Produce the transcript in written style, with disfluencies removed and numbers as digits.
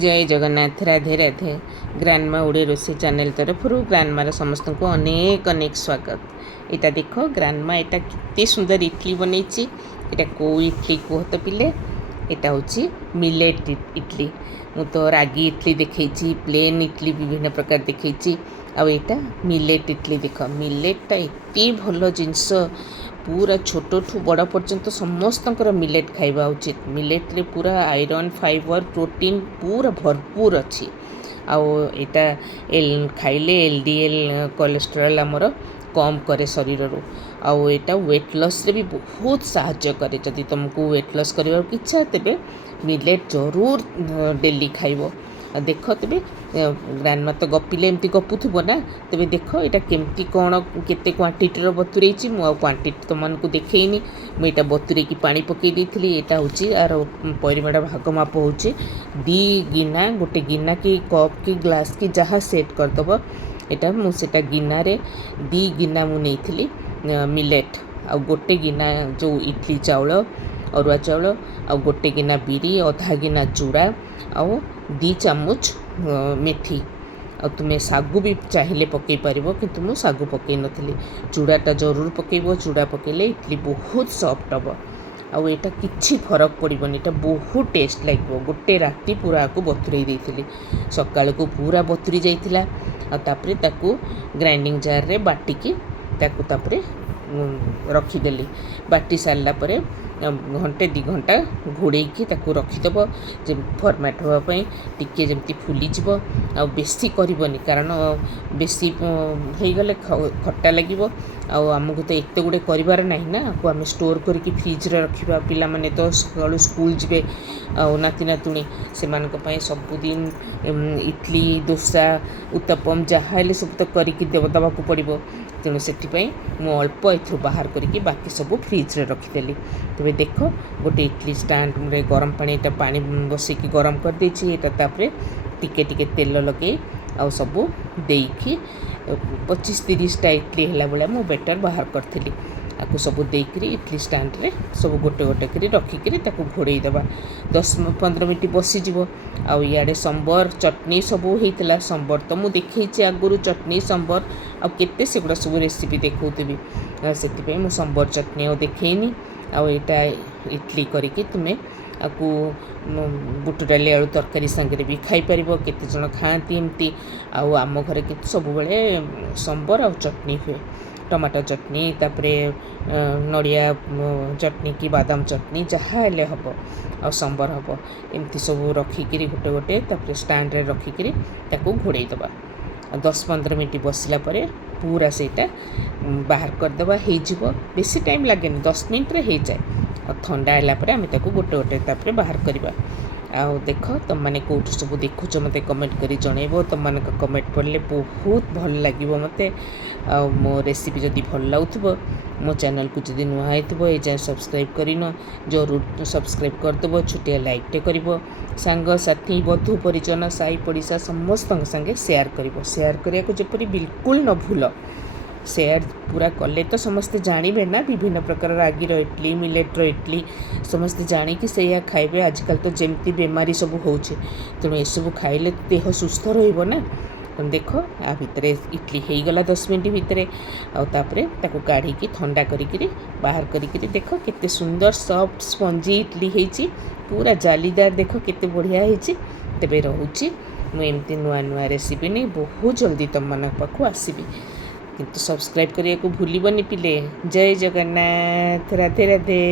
जय जगन्नाथ राधे राधे ग्रांडमा ओडे रोसे चैनल तरफ ग्रांडमार समस्त को अनेक अनेक स्वागत। यहाँ देख ग्रांडमा यहाँ कितने सुंदर इडली बनई। यहाँ कौ इडली कह तो पिले यहाँ हूँ मिलेट इडली। मु तो रागी इडली देखी, प्लेन इडली विभिन्न प्रकार देखी। आटा मिलेट इडली देख, मिलेटा एत भल जिनस पूरा छोट ठू बड़ पर्यंत समस्त मिलेट खाइबा उचित। मिलेट रे पूरा आयरन फाइबर प्रोटीन पूरा भरपूर अच्छी। आटा खाइले एलडीएल कोलेस्टेरोल आमर कम करे शरीर रू। आटा वेट लॉस रे भी बहुत साहाय्य करे। जदि तुमको वेट लॉस करने की इच्छा तेरे मिलेट जरूर डेली खाइब। देख तेरे ग्रांडमा तो गपिले एमती गपुथुब ना, तेरे देख यहाँ केमती कौन केते क्वांटिटी बतुरे क्वांटिटी तुमको देखनी। मुझे बतुरे की पानी पकई देती। यहाँ हूँ यार परिमाण भाग माप हूँ 2 गिना, गोटे गिना कि कप कि ग्लास कि जहाँ सेट करदेव। यहाँ मुझे गिना रे 2 गिना मुझे मिलेट आ गोटे गिना जो इडली चाउल अरुआ चाउल आ गोटे गिना बिरी, अधा गिना चूड़ा आउ 2 चामच मेथी। आ तुम्हें सागु भी चाहिए पकई पार, किंतु मु सागु पकई नथली। चूड़ाटा जरूर पकईब, चूड़ा पकईले इडली बहुत सॉफ्ट हम। आटा किसी फरक पड़ोनी, यहाँ बहुत टेस्ट लगे। गोटे राति पूरा को बतुरे देती, सकाल को पूरा बतुरी जाइतिला। तापरे ताकू ग्राइंडिंग जार रे बाटिकी तापरे रखीदेली। बाटी सारा पर घंटे 2 घंटा घोड़े रखीदेव जे फर्मेट हाँपाई टिके जमी फुलीज। आ बेसी करनी कारण बेसी हो गले खट्टा लगे। आमको तो एत गुड़े करार ना ना, आपको आम स्टोर करके फ्रिज रे रखा। पिला माने तो सकालू स्कूल जीवे नाती नातुणी से सबुदिन इडली डोसा उत्तपम जहाँ सब तो करके देवाक पड़ो। तेणु से मु अल्प ए बाहर करके बाकी सब फ्रिज रे रखीदेली। तेरे देख गोटे इडली स्टैंड रे गरम पानी पानी बसैकी गरम कर देछि। एटा टिके टिके तेल लगे आ सब देकी 25-30टा इडली है भाया मु बेटर बाहर करी। आपको सब देकरी इडली स्टैंड रे सब गोटे गोटे करी रखिकी घोड़े देवा। 10-15 मिनट बसीज। आड़े संबर चटनी सब होता। संबर तो मुझे देखी आगुरी चटनी संबर आते से गुड़ा सब रेसिपी देखी से मुझे संबर चटनी देखनी। आटा इडली करके तुम्हें आपको बुट डाली आलू तरकारी सांगे भी खाईपर। केते जन खाती एमती। आम घर कि सब संबर आ चटनी हुए, टमाटो चटनी तापरे नड़िया चटनी कि बादाम चटनी जहाँ हेले हम आ संबर हम एमती सब रखिकी गोटे गोटे तापरे स्टैंड रे रखिकी घोड़े देवा। 10-15 मिनट बसला पूरा सेटा बाहर करदेवा। हो बेसी टाइम लगे 10 मिनट रे हो जाए। और ठंडा है आम गोटे गोटे बाहर करवा। देख तुम मैंने कौट सब देखुच मत कमेंट कर जनइब। तुम मान कमेंट पढ़ले बहुत भल लगे मत। मो रेसिपी जदि भल लगुव मो चैनल को जब नुआ हो जाए सब्सक्राइब करन जरूर सब्सक्राइब करदेव। छोटिया लाइकटे कर सांग साथी बंधु परिजन साई पड़िशा समस्त संगे शेयर कर। शेयर करने को जपरी बिल्कुल न भूल। शेयर पूरा कले तो समस्ते जानवे ना विभिन्न प्रकार रागी इडली मिलेट इडली समस्ते जाणिकी से खाइबे। आजकल तो जमती बेमारी सब हो, तेणु सब खाइले देह सुस्थ रहा। देख आ भितर इडली हो गला 10 मिनट भितर। आउे काढ़ी ठंडा करी बाहर करी देख केते सुंदर सॉफ्ट स्पंजी इडली होती पूरा जालीदार। देख केते बढ़िया होती। तेबे रोची मुझे नुआ नुआ रेसिपी नहीं बहुत जल्दी तुम मन पाखु आसबि, किंतु सब्सक्राइब करने को भूलबनी पिले। जय जगन्नाथ राधे राधे।